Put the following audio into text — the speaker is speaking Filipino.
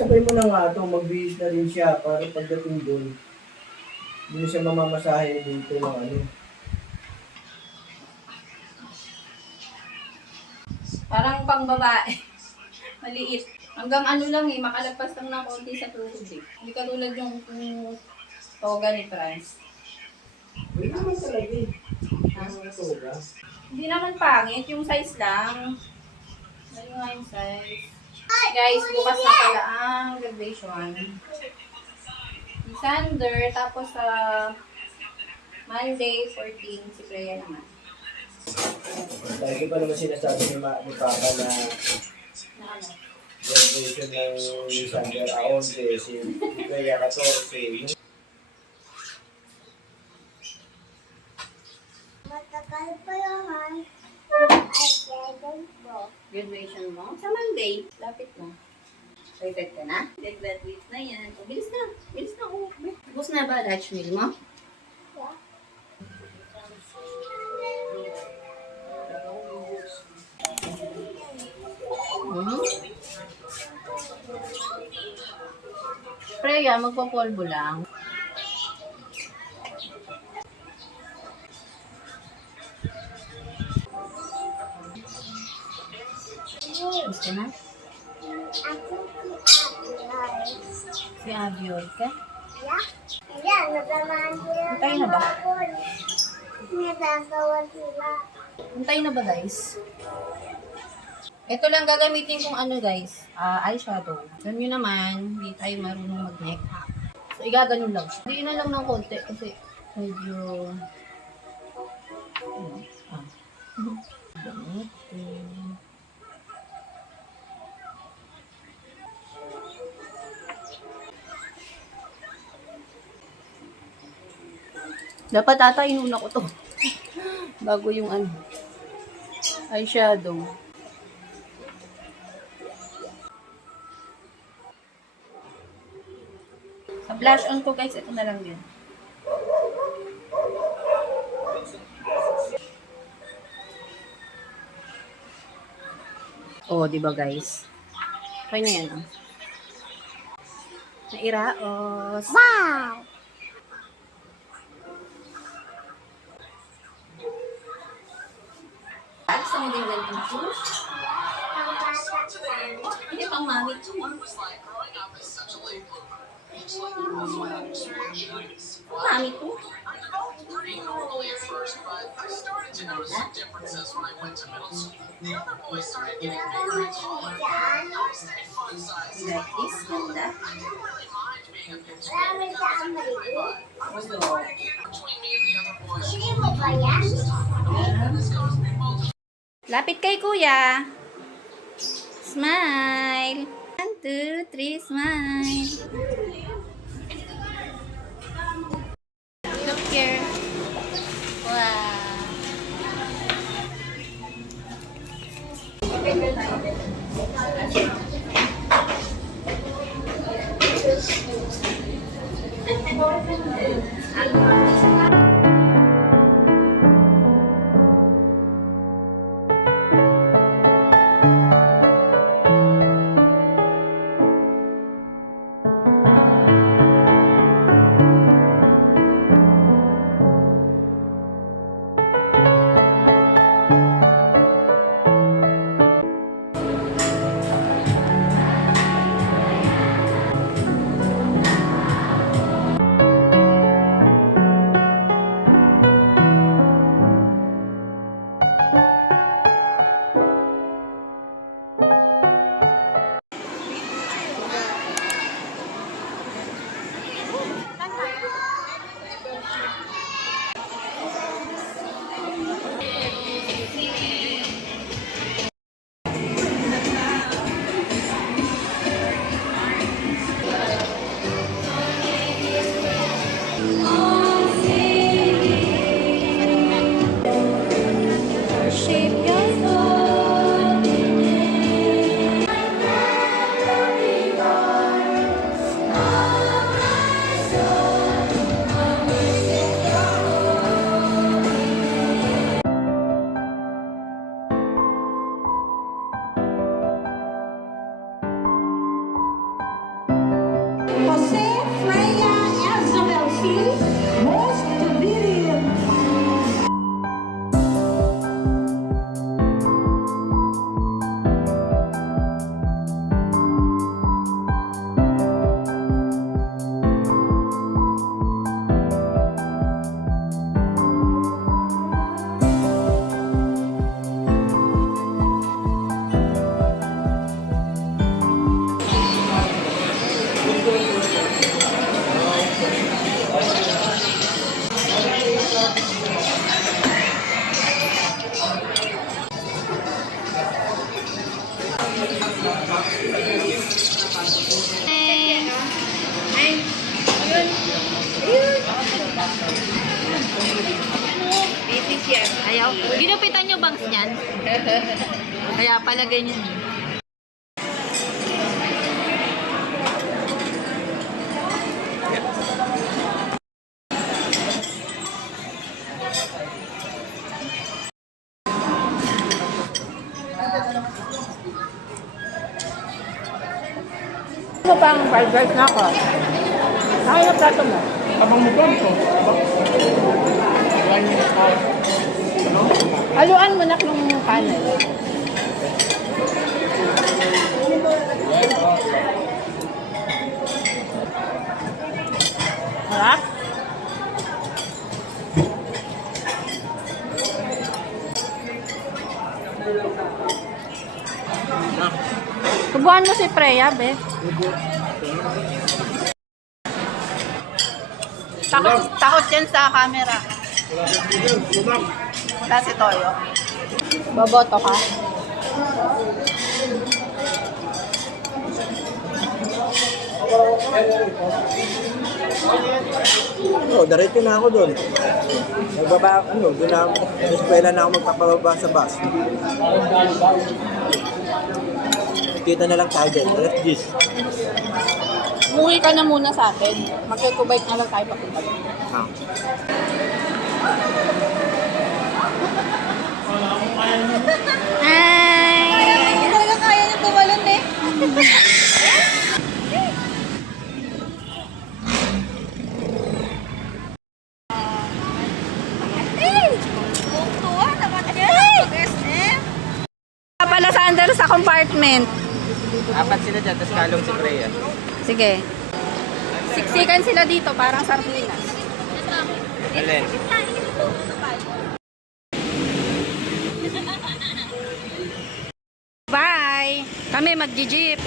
Sabay mo na nga ito, magbihis na rin siya para pagdating doon, hindi siya mamamasahe dito ng ano. Parang pang babae. Maliit. Hanggang ano lang eh, makalagpas lang ng konti sa tuhod eh. Hindi katulad yung toga ni Franz. Hindi naman talaga eh. Toga. Hindi naman pangit, yung size lang. Ano nga yung size? Guys, bukas na pala ang graduation. Si Sander, tapos sa Monday 14, si Freya naman. Lagi pa naman sinasabi ni Papa na Na ano? graduation ng Sander 11, si Freya 14. Matagal pa yaman. Graduation mo? Sa Monday. Lapit na. Excited ka na? Graduate na yan. O, bilis na. Bilis na. Oh. Tapos na ba lunch meal mo? Yeah. Freya, magpapolvo lang. Gusto na? Ako si Abiay. Si Abiol ka? Yeah? Ayan, nagamaan sila. Antay na ba? Nagagawa sila. Antay na ba guys? Ito lang gagamitin kong ano guys, eyeshadow. Alam nyo naman, hindi tayo marunong mag-neck. So, igaganon lang siya. Hindi na lang ng konti kasi medyo... Gamitin. Dapat ata inuna ko to. Bago yung ano, eyeshadow. Sa blush on ko guys, ito na lang yun. Oh, di ba guys? Try na yan, oh. Nairaos. Wow! Gusto mo din ganitong shoes? Hindi pang mami ito, ah. Mami ito. Like this, ganda. Marami sa amaliit. Sige mo ba yan? Lapit kay kuya. Smile. 1, 2, 3, smile. Look here. Wow. yan. Kaya pala ganyan. Ano pang fried rice na ako? Saan yung plato mo? Abang mo ganito. Haluan mo na nung kanin. Harap? Subuhan mo si Freya, be. Takot yan sa camera. Wala si Toyo. Boboto ka? Oh, diretso na ako doon. Doon na ako. Sa eskwela na ako magpapababa sa bus. Kita na lang tayo doon. Let's gis. Umuwi ka na muna sa atin. Magkikubike na lang tayo papunta. Ah. Ay! Talaga kaya niyo tumalon eh. Pala sa under sa compartment. Apat sila dyan, tapos kalong si Freya. Sige. Siksikan sila dito, parang sardinas. Alin? Bye! Kami mag-jeep.